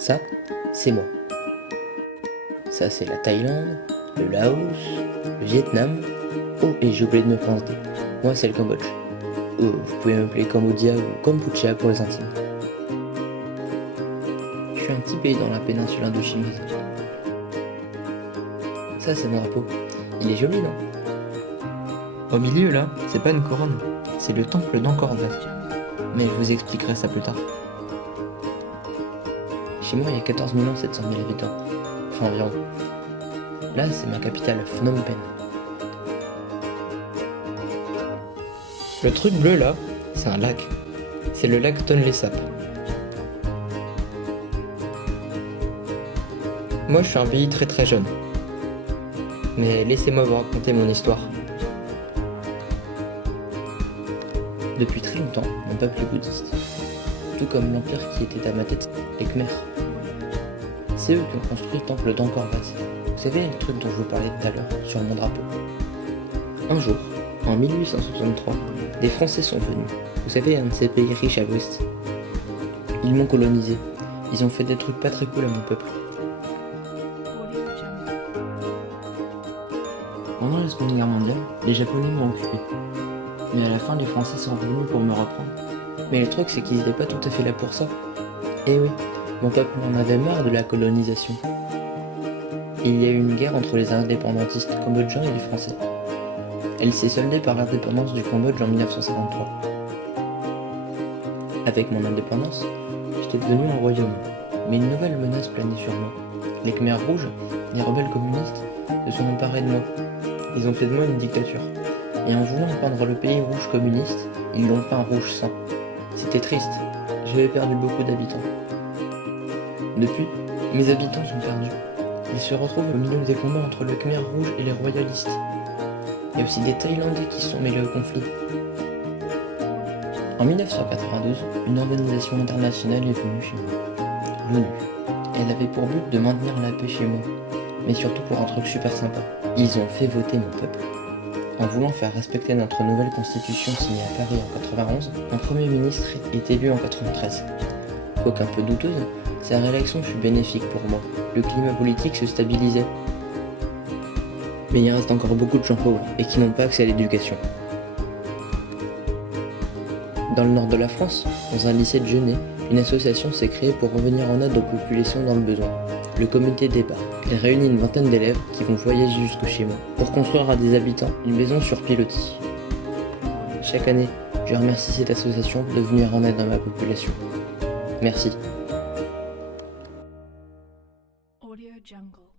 Ça, c'est moi. Ça, c'est la Thaïlande, le Laos, le Vietnam. Oh, et j'ai oublié de me présenter. Moi, c'est le Cambodge. Oh, vous pouvez m'appeler Cambodia ou Kampuchea pour les intimes. Je suis un petit pays dans la péninsule indochinoise. Ça, c'est mon drapeau. Il est joli, non? Au milieu, là, c'est pas une couronne, c'est le temple d'Angkor Wat. Mais je vous expliquerai ça plus tard. Chez moi, il y a 14 700 000 habitants. Enfin, environ. Là, c'est ma capitale, Phnom Penh. Le truc bleu, là, c'est un lac. C'est le lac Tonlé Sap. Moi, je suis un pays très très jeune. Mais laissez-moi vous raconter mon histoire. Depuis très longtemps, mon peuple est bouddhiste. Tout comme l'empire qui était à ma tête, les Khmers. C'est eux qui ont construit le temple d'Angkor Wat. Vous savez le truc dont je vous parlais tout à l'heure, sur mon drapeau. Un jour, en 1863, des Français sont venus. Vous savez, un de ces pays riches à l'ouest. Ils m'ont colonisé. Ils ont fait des trucs pas très cool à mon peuple. Pendant la Seconde Guerre mondiale, les Japonais m'ont occupé. Mais à la fin, les Français sont revenus pour me reprendre. Mais le truc, c'est qu'ils n'étaient pas tout à fait là pour ça. Eh oui, mon peuple en avait marre de la colonisation. Et il y a eu une guerre entre les indépendantistes cambodgiens et les Français. Elle s'est soldée par l'indépendance du Cambodge en 1953. Avec mon indépendance, j'étais devenu un royaume. Mais une nouvelle menace planait sur moi. Les Khmers rouges, les rebelles communistes, se sont emparés de moi. Ils ont fait de moi une dictature. Et en voulant peindre le pays rouge communiste, ils l'ont peint rouge sang. C'était triste. J'avais perdu beaucoup d'habitants. Depuis, mes habitants sont perdus. Ils se retrouvent au milieu des combats entre le Khmer rouge et les royalistes. Il y a aussi des Thaïlandais qui se sont mêlés au conflit. En 1992, une organisation internationale est venue chez moi, l'ONU. Elle avait pour but de maintenir la paix chez moi, mais surtout pour un truc super sympa. Ils ont fait voter mon peuple. En voulant faire respecter notre nouvelle constitution signée à Paris en 91, un premier ministre est élu en 93. Quoique un peu douteuse, sa réélection fut bénéfique pour moi. Le climat politique se stabilisait. Mais il reste encore beaucoup de gens pauvres et qui n'ont pas accès à l'éducation. Dans le nord de la France, dans un lycée de Genève, une association s'est créée pour revenir en aide aux populations dans le besoin. Le comité départ. Elle réunit une vingtaine d'élèves qui vont voyager jusque chez moi pour construire à des habitants une maison sur pilotis. Chaque année, je remercie cette association de venir en aide à ma population. Merci. Audio Jungle.